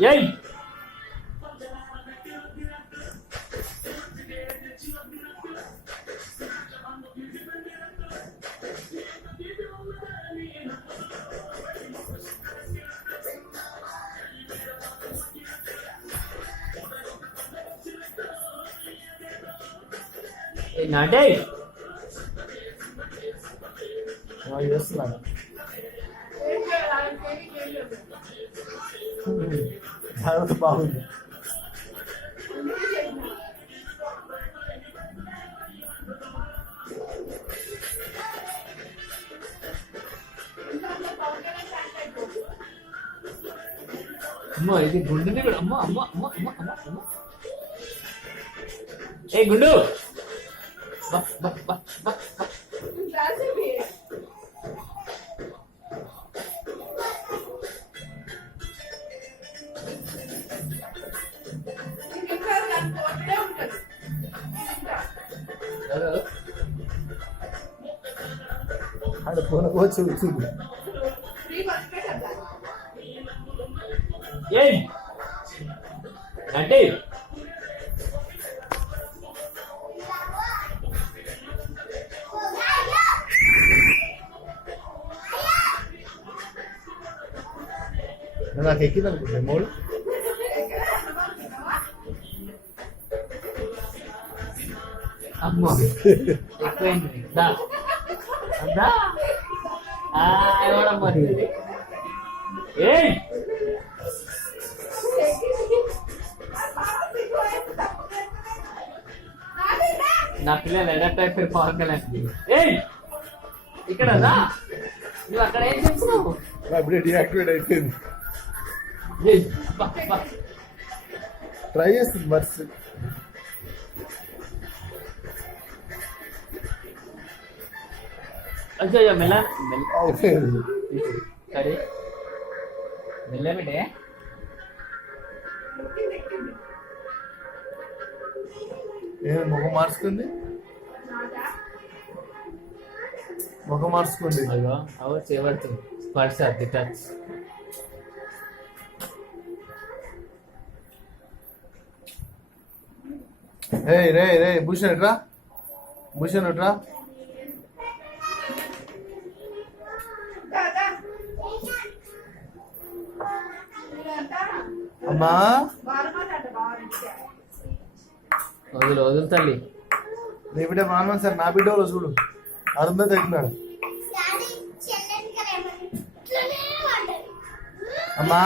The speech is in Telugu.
ఏయ్ నాటే చేస్తున్నాను జాగ్రత్త బాగుంది. అమ్మో ఇది గుండుని కూడా అమ్మ అమ్మ అమ్మ అమ్మ అమ్మ అమ్మ ఏ గుండు బా బా బా బా బా. ఆడ పోనకోవచ్చు చూడు. ఏయ్ అంటే నాకు ఎక్కింది అనుకుంటా మూడు. అమ్మో ఎక్కువైంది దా దా ఎవడమ్మా ఏయ్ నా పిల్లలు అడాప్ట్ అయిపోయి పవన్ కళ్యాణ్. ఏయ్ ఇక్కడ రా నువ్వు అక్కడ ఏం చేస్తున్నావు? అప్పుడే డియాక్టివేట్ అయిపోయింది. ఏయ్ అబ్బా అబ్బా ట్రై చేస్తుంది బస్. అయ్యో మెల్ల సరే మెల్ల బిడ్డే ఏమి ముఖం మార్చుకుంది, ముఖం మార్చుకుంది. అయ్యో అవ చేయబడుతుంది స్పర్శ ది టచ్. రే రే రే భూషణ్ ఎట్రా, భూషణ్ ఎట్రా. అమ్మా వదులు వదులు తల్లి. నీ బిడ్డ మానవ సార్, నా బిడ్డ వాళ్ళు చూడు అరుందా తగ్గినాడు. అమ్మా